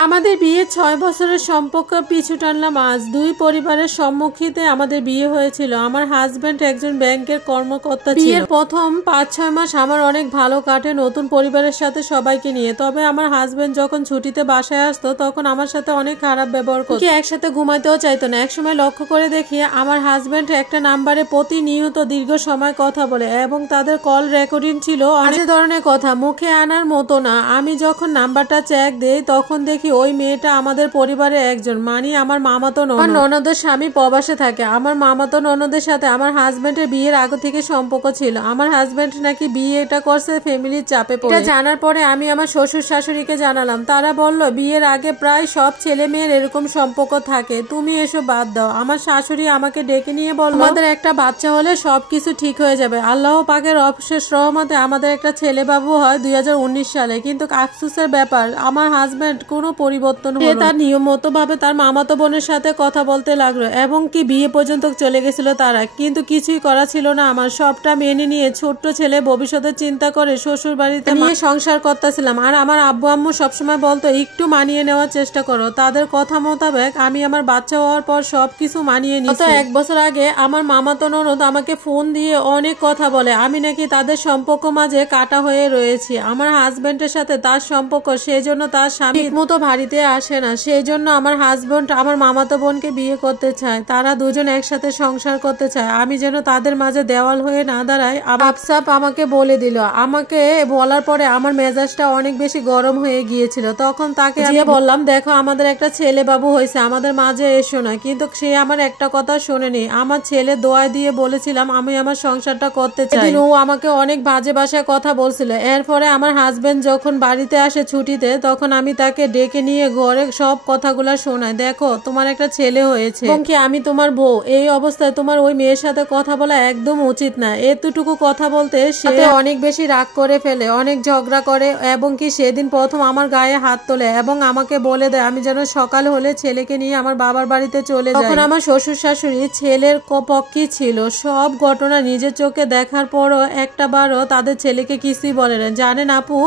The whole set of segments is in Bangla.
আমাদের বিয়ে ৬ বছরের সম্পর্ক পিছু টানলাম আজ। দুই পরিবারের সম্মুখীতে আমাদের বিয়ে হয়েছিল। আমার হাজব্যান্ড একজন ব্যাংকের কর্মকর্তা ছিল। বিয়ের প্রথম ৫-৬ মাস আমার অনেক ভালো কাটে নতুন পরিবারের সাথে সবাইকে নিয়ে। তবে আমার হাজব্যান্ড যখন ছুটিতে বাসায় আসতো তখন আমার সাথে অনেক খারাপ ব্যবহার করত। একসাথে ঘুমাইতেও চাইতো না। একসময় লক্ষ্য করে দেখি আমার হাজব্যান্ড একটা নাম্বারে প্রতিনিয়ত দীর্ঘ সময় কথা বলে এবং তাদের কল রেকর্ডিং ছিল অনেক ধরনের কথা, মুখে আনার মতো না। আমি যখন নাম্বারটা চেক দেই তখন দেখি ওই মেয়েটা আমাদের পরিবারের একজন, মানে আমার মামাতো ননদের স্বামী প্রবাসে থাকে। আমার মামাতো ননদের সাথে আমার হাজবেন্ডের বিয়ের আগে থেকে সম্পর্ক ছিল। আমার হাজবেন্ড নাকি বিয়েটা করছে ফ্যামিলির চাপে পড়ে। এটা জানার পরে আমি আমার শ্বশুর শাশুড়িকে জানালাম। তারা বলল বিয়ের আগে প্রায় সব ছেলে মেয়ের এরকম সম্পর্ক থাকে, তুমি এসব বাদ দাও। আমার শাশুড়ি আমাকে ডেকে নিয়ে বলল আমাদের একটা বাচ্চা হলে সবকিছু ঠিক হয়ে যাবে। আল্লাহ পাকের অশেষ রহমতে আমাদের একটা ছেলে বাবু হয় ২০১৯ সালে। কিন্তু আফসোসের ব্যাপার আমার হাজবেন্ড কোনো পরিবর্তন হলো না। তার নিয়মিত ভাবে তার মামাতো বোনের সাথে কথা বলতে লাগলো এবং কি বিয়ে পর্যন্ত চলে গেছিল তারা। কিন্তু কিছুই করা ছিল না আমার, সবটা মেনে নিয়ে ছোট্ট ছেলে ভবিষ্যতের চিন্তা করে শ্বশুর বাড়িতে নিয়ে সংসার করতেছিলাম। আর আমার আব্বু আম্মু সবসময় বলতো একটু মানিয়ে নেওয়ার চেষ্টা করো। তাদের কথা মোতাবেক আমি আমার বাচ্চা হওয়ার পর সবকিছু মানিয়ে নিয়েছি। ১ বছর আগে আমার মামাতো ননদ আমাকে ফোন দিয়ে অনেক কথা বলে আমি নাকি তাদের সম্পর্ক মাঝে কাটা হয়ে রয়েছি। আমার হাজবেন্ডের সাথে তার সম্পর্ক, সেই জন্য তার স্বামী মতো বাড়িতে আসে না। সেই জন্য আমার হাজবেন্ড আমার মামাতো বোনকে বিয়ে করতে চায়। তারা দুজন একসাথে সংসার করতে চায়। আমি যেন তাদের মাঝে দেওয়াল হয়ে না দাঁড়াই আফসাপ আমাকে বলে দিল। আমাকে বলার পরে আমার মেজাজটা অনেক বেশি গরম হয়ে গিয়েছিল। তখন তাকে আমি বললাম দেখো আমাদের একটা ছেলে বাবু হয়েছে, আমাদের মাঝে এসো না। কিন্তু সে আমার একটা কথা শোনেনি। আমার ছেলে দোয়া দিয়ে বলেছিলাম আমি আমার সংসারটা করতে চাই। ও আমাকে অনেক বাজে ভাষায় কথা বলছিল। এরপরে আমার হাজবেন্ড যখন বাড়িতে আসে ছুটিতে তখন আমি তাকে ডেকে নিয়ে ঘরে সব কথাগুলা শোনায়। দেখো তোমার একটা ছেলে হয়েছে এবং কি আমি তোমার বউ, এই অবস্থায় তোমার ওই মেয়ের সাথে কথা বলা একদম উচিত না। এতটুকু কথা বলতে সে অনেক বেশি রাগ করে ফেলে, অনেক ঝগড়া করে এবং কি সেদিন প্রথম আমার গায়ে হাত তোলে এবং আমাকে বলে দেয় আমি যেন সকাল হলে ছেলেকে নিয়ে আমার বাবার বাড়িতে চলে যাই। তখন আমার শ্বশুর শাশুড়ি ছেলের পক্ষে ছিল। সব ঘটনা নিজের চোখে দেখার পরও একটা বারও তাদের ছেলেকে কিছুই বলে না। জানেন আপু,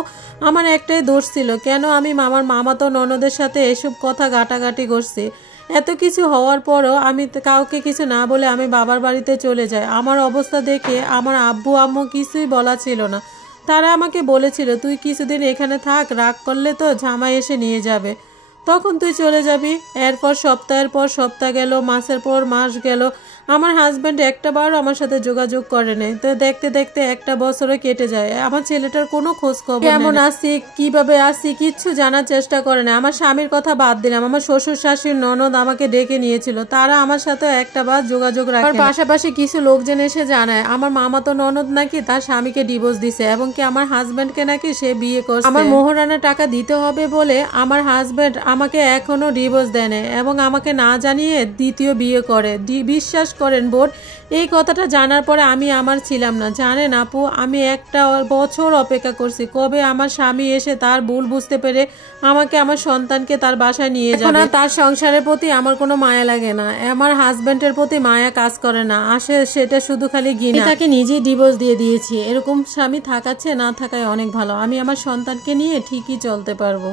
আমার একটাই দোষ ছিল, কেন আমি আমার মামাতো ননদের সাথে এসব কথা ঘাটাঘাটি করছি। এত কিছু হওয়ার পরও আমি কাউকে কিছু না বলে আমি বাবার বাড়িতে চলে যাই। আমার অবস্থা দেখে আমার আব্বু আম্মু কিছুই বলা ছিল না। তারা আমাকে বলেছিল তুই কিছুদিন এখানে থাক, রাগ করলে তো জামাই এসে নিয়ে যাবে, তখন তুই চলে যাবি। এরপর সপ্তাহের পর সপ্তাহ গেল, মাসের পর মাস গেল। আমার হাজব্যান্ড একটাবারও আমার সাথে যোগাযোগ করে নেই। তো দেখতে দেখতে একটা বছরে কেটে যায়। আমার ছেলেটার কোনো খোঁজ খবর, কেমন আসি কিভাবে আসি কিচ্ছু জানার চেষ্টা করে না। আমার স্বামীর কথা বাদ দিলাম, আমার শ্বশুর শাশুড়ি ননদ আমাকে ডেকে নিয়েছিল, তারা আমার সাথে একটাবার যোগাযোগ রাখে। পাশাপাশি কিছু লোকজন এসে জানায় আমার মামাতো ননদ নাকি তার স্বামীকে ডিভোর্স দিছে এবং কি আমার হাজব্যান্ডকে নাকি সে বিয়ে করছে। আমার মোহরানা টাকা দিতে হবে বলে আমার হাজব্যান্ড আমাকে এখনো ডিভোর্স দেয় না এবং আমাকে না জানিয়ে দ্বিতীয় বিয়ে করে। বিশ্বাস করেন বোন, এই কথাটা জানার পরে আমি আমার ছিলাম না। জানেন আপু, আমি একটা বছর অপেক্ষা করছি কবে আমার স্বামী এসে তার ভুল বুঝতে পেরে আমাকে আমার সন্তানকে তার বাসায় নিয়ে যাবে। তার সংসারের প্রতি আমার কোনো মায়া লাগে না, আমার হাজবেন্ডের প্রতি মায়া কাজ করে না, আসে সেটা শুধু খালি ঘৃণা। তাকে নিজেই ডিভোর্স দিয়ে দিয়েছি। এরকম স্বামী থাকাচ্ছে না থাকায় অনেক ভালো। আমি আমার সন্তানকে নিয়ে ঠিকই চলতে পারবো।